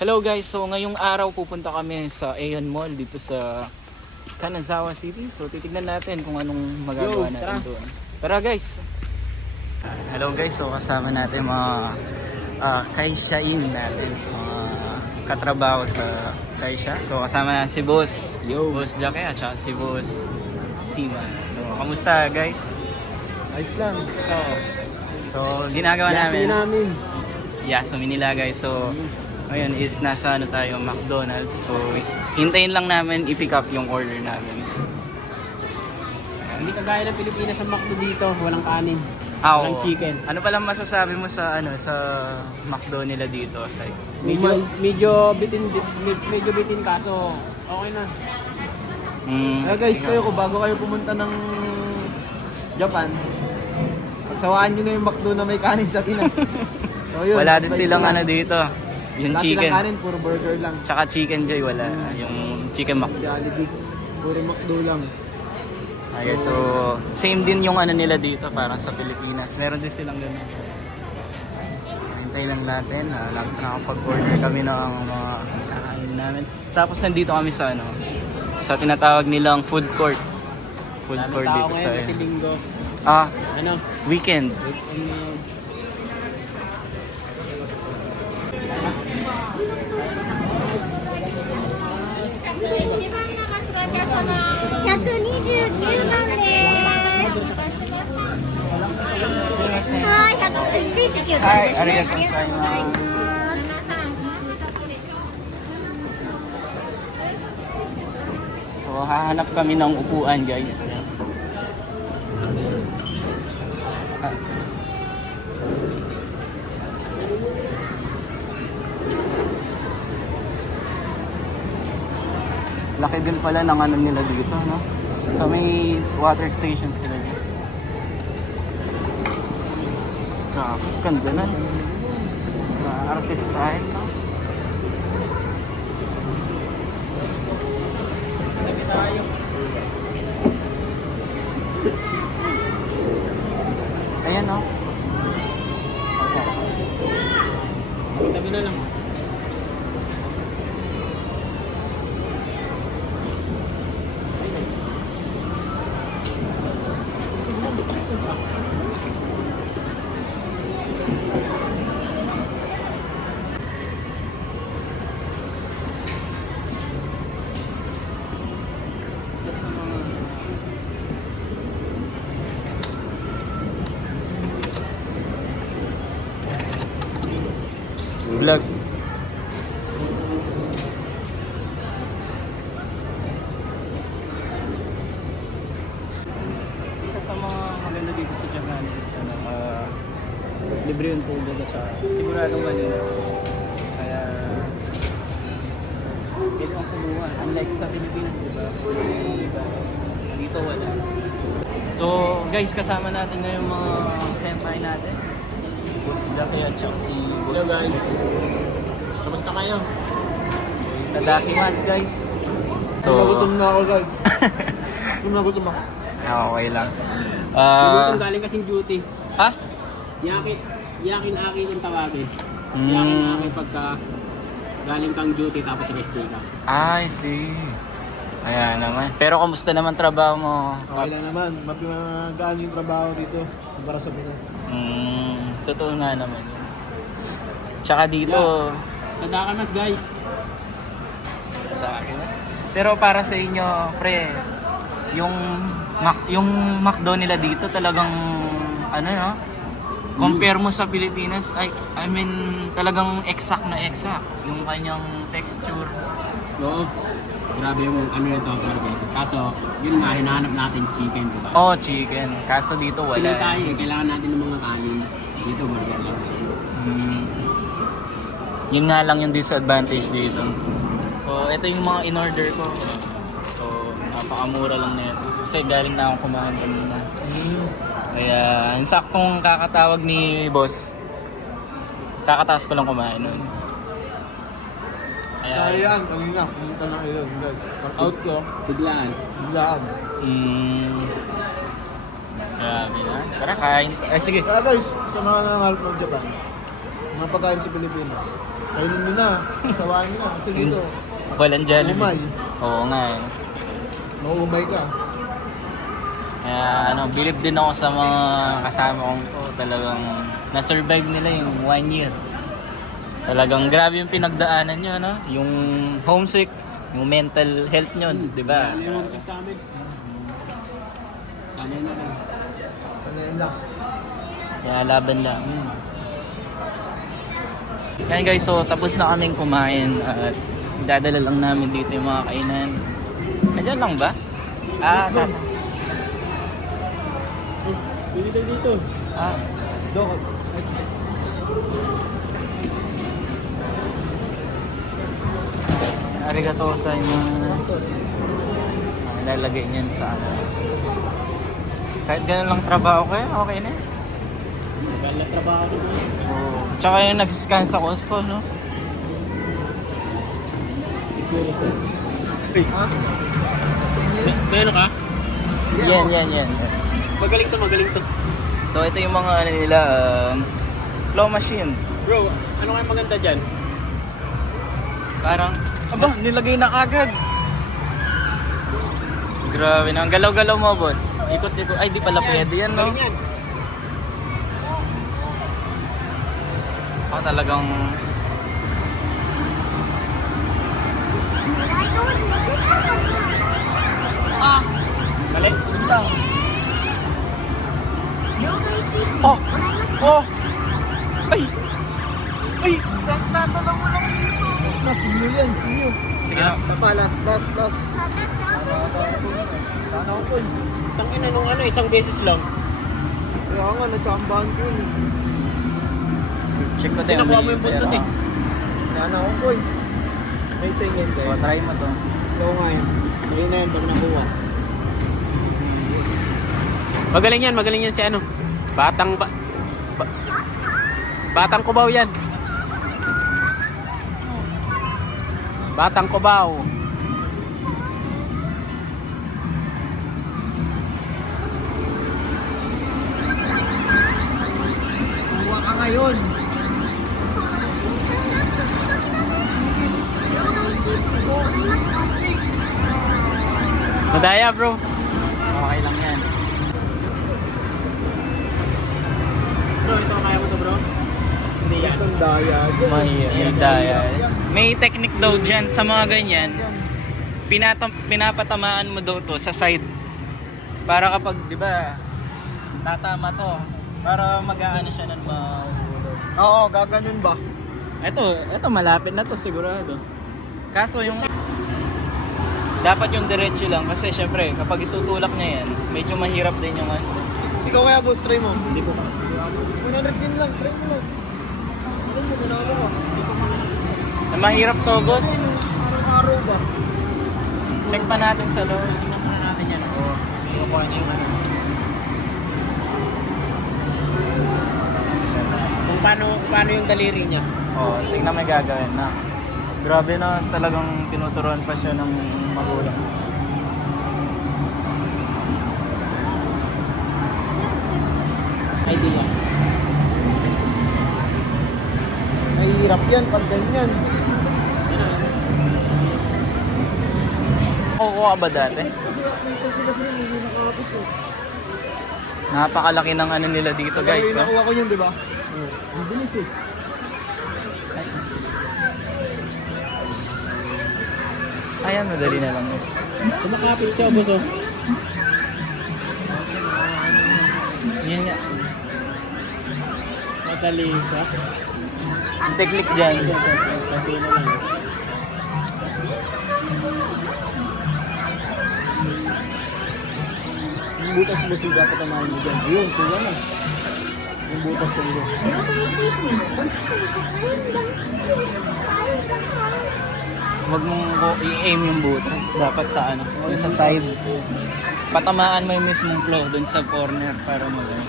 Hello guys, so ngayong araw pupunta kami sa Aeon Mall dito sa Kanazawa City. So titignan natin kung anong magagawa natin doon. Tara guys! Hello guys, so kasama natin mga kaisyain natin, mga katrabaho sa Kaisya. So kasama natin si Boss, Boss Jackie at saka si Boss Sima. So kamusta guys? Ayos lang. So ginagawa namin. Yaso nila guys. So ngayon is nasa tayo, McDonald's. So hintayin lang namin i-pick up yung order namin. Hindi kagaya ng Pilipinas sa McDo dito, walang kanin. Walang Walang chicken. Ano pala masasabi mo sa sa McDo nila dito? Like, Medyo bitin kaso okay na. Guys, kayo ko bago kayo pumunta ng Japan, pagsawaan nyo na yung McDo na may kanin sa Pinas. So, yun, wala din advice silang ko lang. dito. Yung Wala chicken. silang kanin, puro burger lang. Tsaka chicken joy wala. Yung chicken McDo. Jollibee, puro McDo lang. Okay, so same din yung nila dito parang sa Pilipinas. Meron din silang ganun. Hintay lang natin. Nakapag-order kami ng mga kakain namin. Tapos nandito kami sa sa tinatawag nilang food court. Food court dito sa Kasi linggo. Ano? weekend. Hi, arigatou gozaimasu. So hahanap kami ng upuan guys. Laki din pala ng nila dito, no? So may water station sila dito. Ganda na. Artistahin, no? Ayan, no? Tabi na lang. Vlog. Isa sa mga maganda dito sa Japan is libre yung tulog at saka siguradong malinis. Kaya pwede kang kumuha. Unlike sa Pilipinas, di ba? Dito wala. So guys, kasama natin ngayon mga senpai natin. Boss Jackie at saka si Boss. Hello guys. Kamusta kayo? Tadakimasu guys. Nagutom na ako guys. Nagutom ako. Okay lang. Nagutom galing kasing duty. Ha? Yakin aki kung tawagin. Yakin aki pagka galing kang duty tapos rest day ka. I see. Ayan naman. Pero kumusta naman trabaho mo? Okay lang naman, magaan yung trabaho dito para sa Pinas. Totoo nga naman yun. Tsaka dito, Tadakan mas guys. pero para sa inyo, pre, yung McDo nila dito talagang no? Compare mo sa Pilipinas, I mean talagang exact na exact yung kanyang texture. Oo. Grabe yung yung burger. Kaso, yun nga, hinahanap natin chicken, diba? Oh, chicken. Kaso dito wala. Pili tayo kailangan natin ng mga kanin. Dito, burger lang. Yun nga lang yung disadvantage dito. So, ito yung mga in-order ko. So, napakamura lang na ito. Kasi galing na akong kumain kanina. Kaya, yung saktong kakatawag ni boss, kakataas ko lang kumain nun. Kaya yan, kanina, pumunta na kayo guys. Pag-out ko, Biglaan. biglaan. Grabe na. Tara, kain. Sige. Kaya guys, sa mga nangangarap ng Japan, mga pagkain sa Pilipinas, Kainin nyo na. Sawaan nyo na. Kasi dito, Walang Jollibee. umay. Oo nga eh. Maumay ka. Kaya bilib din ako sa mga kasama kong to. Talagang na-survive nila yung 1 year. Talagang grabe yung pinagdaanan nyo, no? Yung homesick, yung mental health nyo, di ba? Ano yung homesick sa amin? Sanay na lang. Sanayin lang. Kaya laban lang. Yan guys, so tapos na kaming kumain at dadala lang namin dito yung mga kainan. Nandiyan lang ba? Pili tayo dito. Doko. Arigato sa inyo. Lalagay niyan sa ano. Kahit ganun lang trabaho ko okay na. Magal na trabaho dito. Oo. Tsaka yung nag-scan sa Costco, no? Ha? Meron ka? Yan. Magaling to. So ito yung mga ano nila, claw machine. Bro, ano kaya maganda dyan? Parang, nilagay na agad. Grabe na. Ang galaw-galaw mo, boss. Ikot-ikot. Ay, di pala pwede yan, no? Galing yan. Talagang... Mali? Oh! Ay! Last na, dala mo lang dito. Last, sinyo yan, sinyo. Sige na. Sa pa, last. Sana ako points. Tangina nung isang beses lang. Kaya nga, natsambahan ko yun. Check mo tayo. Pinakuha mo yung buntot eh. Sana ako points. May singin tayo. Try mo to. Ito nga yun. Sige na yan pag nakuha. Magaling yan si ano. Batang Cubao yan. Batang Cubao. Kuha ka ngayon. Madaya bro. Okay lang yan. Bro, ito kaya mo to bro? Hindi yan. Itong daya. May daya. May technique daw dyan sa mga ganyan. Pinapatamaan mo daw to sa side. Para kapag, di ba, tatama to. Para mag-aano siya ng mahulog. Oo, gaganon ba? Ito malapit na to sigurado. Kaso yung dapat yung diretso lang kasi syempre kapag itutulak niya yan, medyo mahirap din yung ano. Ikaw kaya boss, try mo. Hindi ko. 100 din lang, try mo lang. Alam mo, ginagawa ko. Mahirap to, boss. Araw-araw ba? Check pa natin sa loob. Tingnan muna natin yan. Oo. Kukuha niya yung ano. Kung paano yung daliri niya. Oh, tingnan mo yung gagawin na. Grabe na, talagang tinuturuan pa siya ng magulang. Idea. Mahirap yan pag ganyan. Kukuha ba dati? Napakalaki ng ano nila dito, guys. No? Nakuha ko yun, di ba? Ang bilis eh. Ayan, madali na lang. Kumakapit siya, boss oh. Yun nga. Madali siya. Ang technique dyan. Sabi na lang. Yung butas mo siya dapat tamahin mo dyan. Yun, kuha na. Yung butas ko dyan. Huwag mong i-aim yung butas. Dapat sa ano, yung sa side. Patamaan mo yung mismong claw dun sa corner para magano.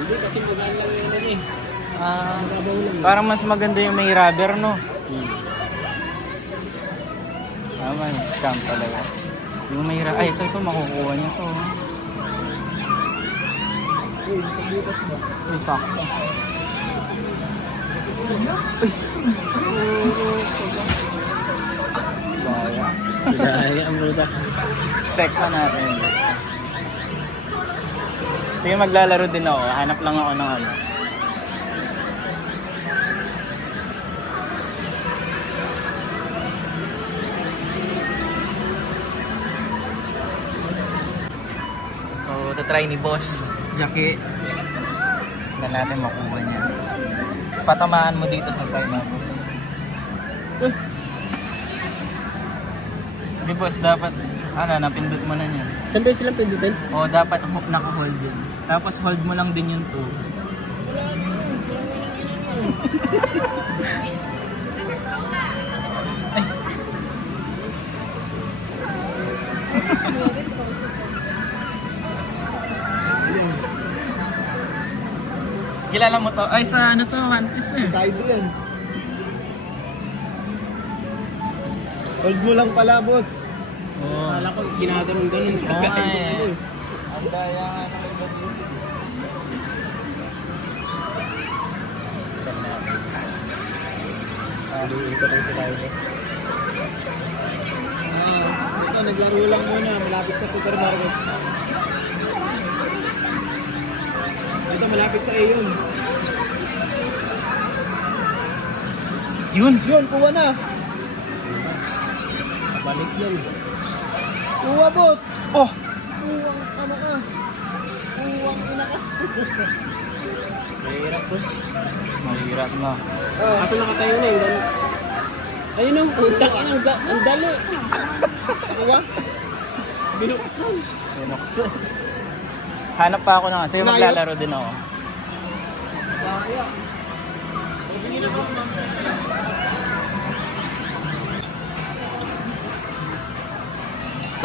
Hindi kasi magaan lang yung ano eh. Parang mas maganda yung may rubber, no? Tama, scam talaga. Yung may rubber. Ay, ito makukuha niya to. May sakto. Dahil ang bruta. Check pa natin. Sige, maglalaro din ako. Hanap lang ako ng ano. So, tatry ni Boss Jackie. Tignan natin makuha niya. Patamaan mo dito sa side na, Boss. Hindi, Boss, dapat napindot mo na niyan. Saan ba silang pindutin? O, dapat naka-hold yun. Tapos hold mo lang din yung 2. Kilala mo to? Ay, sa ano to? One Piece eh. Kaido yan. Hold mo lang pala, boss. Oo. Akala ko ginaganon-ganon. Ay. Ang daya nga ng iba dito. Check natin. Ikot ang sila ito. Ito, naglaro lang muna. Malapit sa supermarket. Ito, malapit sa Aeon. Yun! Yun, kuha na. Balik yan. Kuha, boss. Oh! Kuwang ano ka. Kuwang ina ka. Mahirap po. Mahirap na. Oh. Kaso nakatayo na yung gano'n. Ayun ang utang ang dali. Kuha. Binuksan. Binuksan. Hanap pa ako na. Sige, Inayos. maglalaro din ako. Daya.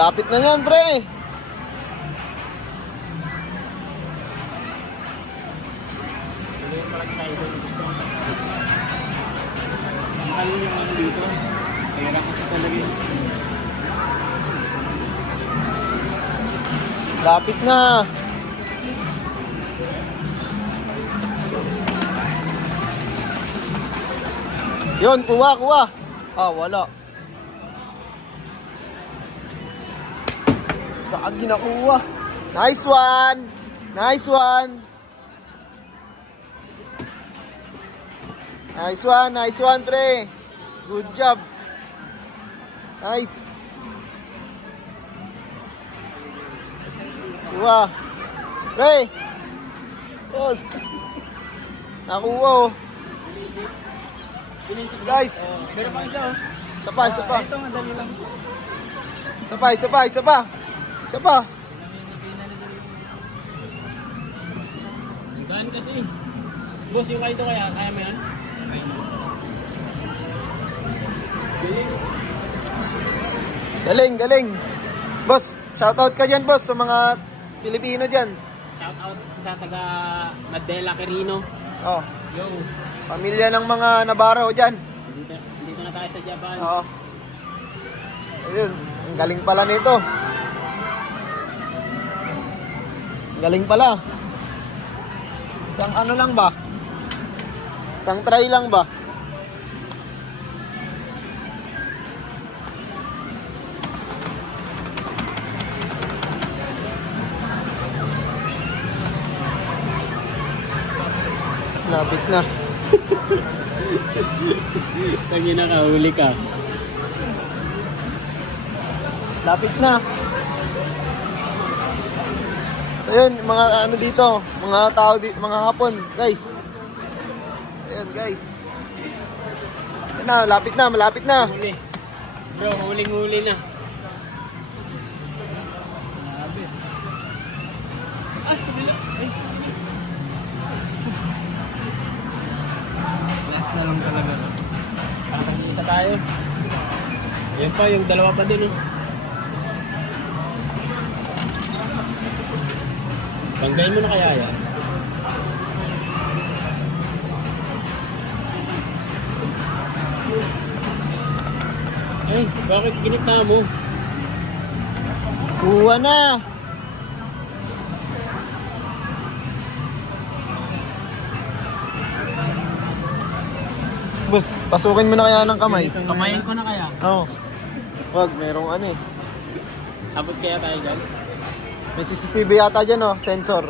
Lapit na yan, pre. Ano yung ano dito? Mahirap kasi talaga yun. Lapit na. Yun, kuha, kuha. Ah, wala. Kaagi nakuha. Nice one. Nice one. Nice one, pre. Good job. Nice. Kuha. Pre. Boss. Nakuha, oh. Guys. Pero pa isa oh. Isa pa. Ito madali lang. Isa pa. Ang gaan kasi. Boss, yung kayo kaya mo yan? Galing. Boss, shoutout ka dyan, boss, sa mga Pilipino dyan. Shout out sa taga Madela Quirino. Oh, Yo, pamilya ng mga Navarro dyan. dito na tayo sa Japan. Oo. Ayun, ang galing pala nito. Ang galing pala. Isang ano lang ba? Isang try lang ba? Lapit na. Kanya nakahuli ka. Lapit na. So yun, mga ano dito, mga tao dito, mga Hapon, guys. Ayun, guys. Ayun na, malapit na. Huli. Bro, huling-huli na. Last na lang talaga. Isa tayo. Yan pa, yung dalawa pa din. Oh. Banggayin mo na kaya yan. Ay, bakit ginita mo? Kuha na. Boss, pasukin mo na kaya ng kamay. Kamayin ko na kaya. Oo. Wag, merong ano eh. Abot kaya tayo dyan? May CCTV yata dyan oh, sensor.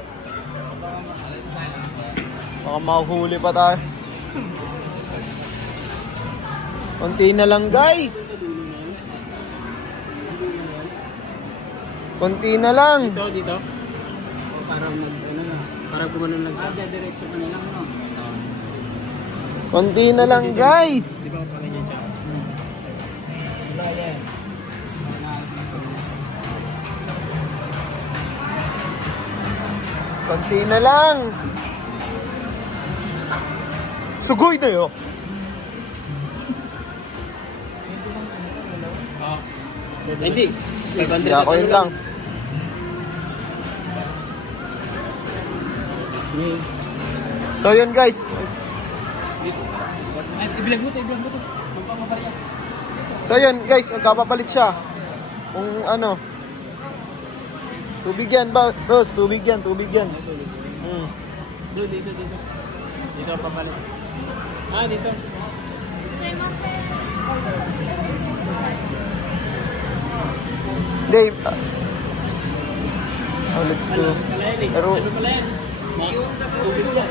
Baka mahuhuli pa tayo. Konti na lang guys. Konti na lang. Dito? O parang ano na, parang gumanon lang. Diretso ka na lang, no? Konti na lang guys. Di ba parang yan siya? Wala yan. Konti na lang. Sugoy na yun. Hindi. Hindi ako yun lang. So yun guys. Ibilag mo to. Magpapapalya. So yun guys, magkapapalit siya. Kung ano. Tubig yan ba? Boss, tubig yan. Dito. Dito papalit. Ah, dito. Dave. Oh, let's go. Pero, Ano pala yan? Tubig na.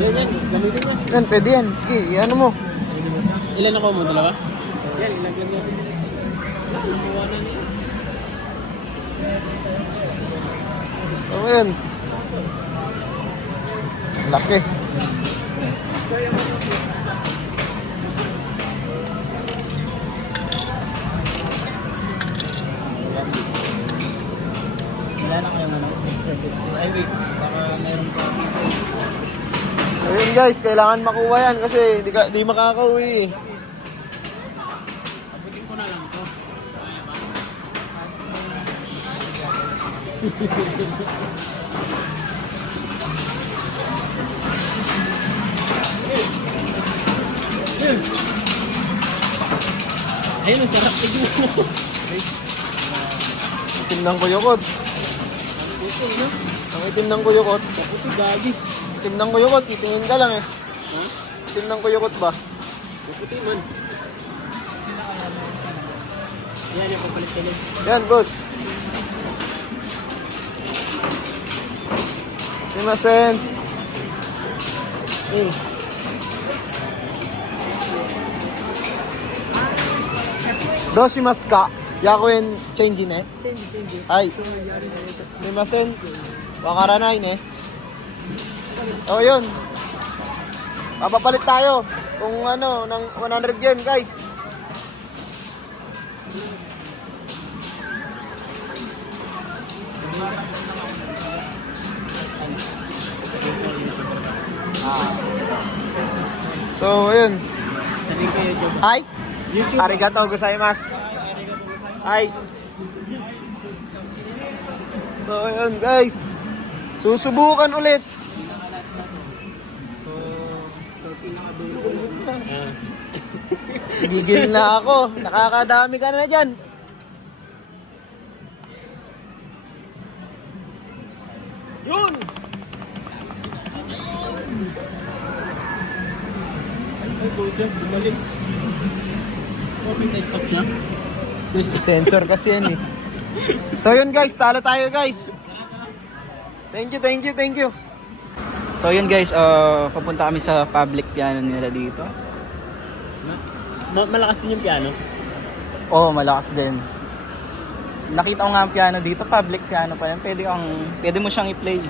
Yan. Gamitin mo. yan, pwede yan. Okay, ano mo? Ilan ako mo? Dalawa? Yan, ilaglag natin. Nakuha na niya. So yun. Laki. Wala na kayong ano? Ay, wait. Baka mayroon pa. Ayun guys, kailangan makuha yan kasi di makakauwi. Abutin ko na lang ito. Kaya ba? Ayun, ang sarap tignan mo. Itim ng kuyukot. Puti, no? Ang itim ng kuyukot. Puti, gagi. Itim ng kuyukot, titingin ka lang eh. Ha? Itim ng kuyukot ba? Puti man. Yan, yung papalit-palit. Yan, boss. Simasen. Doshimasu ka? Yakuen change ne? Change. Hai. Simasen. Wakaranay ne? Oh, yun. Papapalit tayo. Kung ano, ng 100 yen, guys. So, ayun. Sabi ko YouTube. Hi. Arigatou gozaimasu. Hi. So, ayun, guys. Susubukan ulit. So pinakadulo. Gigil na ako. Nakakadami ka na dyan. Yun! Ay, buti. Bumalik. Okay, na-stop siya. Sensor kasi yan eh. So yun guys, talo tayo guys. Thank you. So yun guys, papunta kami sa public piano nila dito. Malakas din yung piano. Oo, malakas din. Nakita ko nga ang piano dito, public piano pa yan. Pwede mo siyang i-play.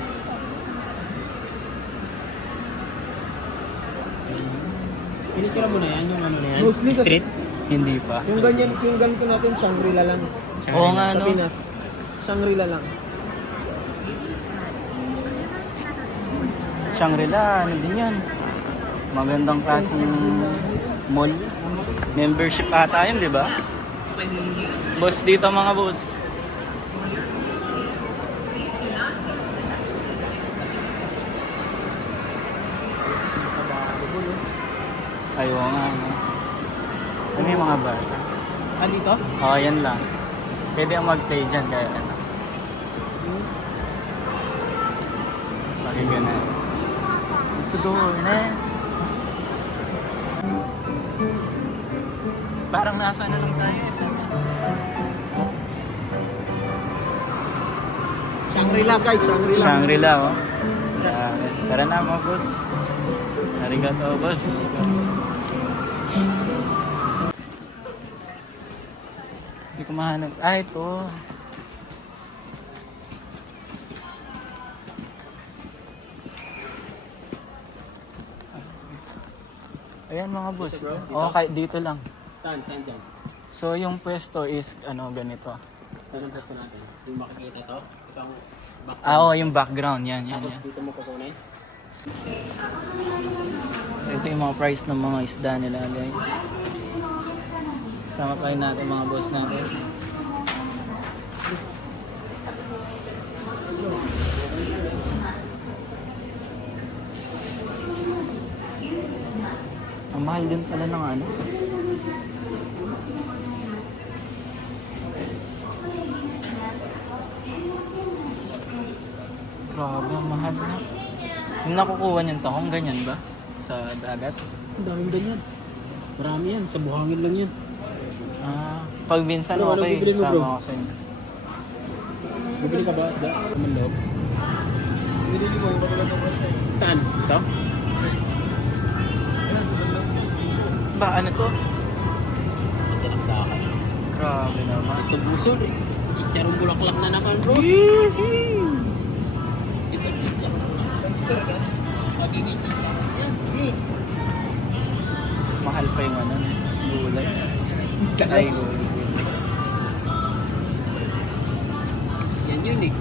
Pinis ka mo na yan, yung ano na yan. Mostly sa- Street. Hindi pa. Yung ganito natin, Shangri-La lang. Oo nga, Sa no? Pinas. Shangri-La lang. Shangri-La, ano din yan? Magandang klaseng mall. Membership ata yun, di ba? Boss dito mga boss. Ayaw nga, no? Ano yung mga bata? Ah, dito? Oo, yan lang. Pwede ang mag-play dyan, kaya ano. Pakinggan na. Sa door na. Parang nasa na lang tayo. Shangri-La guys, Shangri-La. Shangri-La, oh. Tara na mga boss. Arigato, boss. Hindi ko mahanap. Ah, ito. Ayan mga boss. Okay, dito lang. Saan dyan? So yung pwesto is ganito. Saan ang pwesto natin? Yung makikita to? Ito ang back. Oo, yung background. Yan. Tapos dito mo kukunin? So ito yung mga price ng mga isda nila guys. Sama pa rin natin mga boss natin. Ang mahal din pala ng ano. Grabe, ang mahal na. Yung nakukuha niyan tahong ganyan ba? Sa dagat? Ang daming ganyan. Marami yan. Sa buhangin lang yan. Ah, pag minsan Bro, anong okay, bibili mo, bro? sama ko sa inyo. Bibili ka ba isda? Naman loob? Binili mo yung katulad ng website. Saan? Ito? Ba, ano to? Ang tinakdakan. Grabe naman. Ito buso eh. Chicharong bulaklak na naman bro. Ito chicharong bulaklak. Magiging chicharong yan. Mahal pa yung gulay. Ay, gulay. Yan yun eh.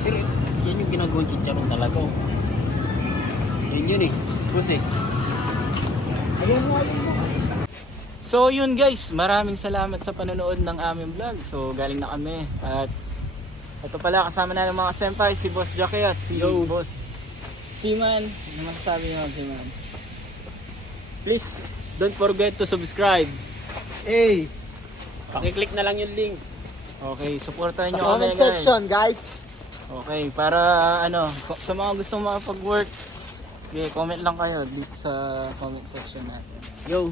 Pero yan yung ginagawang chicharong talaga. Yan yun eh. Bus eh. So yun guys, maraming salamat sa panonood ng aming vlog. So galing na kami at ito pala kasama na ng mga senpai, si Boss Jackie at si Boss Seaman. Ano masasabi niyo Seaman? Please, don't forget to subscribe. Hey, Pakiclick na lang yung link. Okay, supportahan sa niyo comment kami guys. section guys. Okay, para sa mga gustong makapag-work, okay, comment lang kayo dito sa comment section natin. Yo.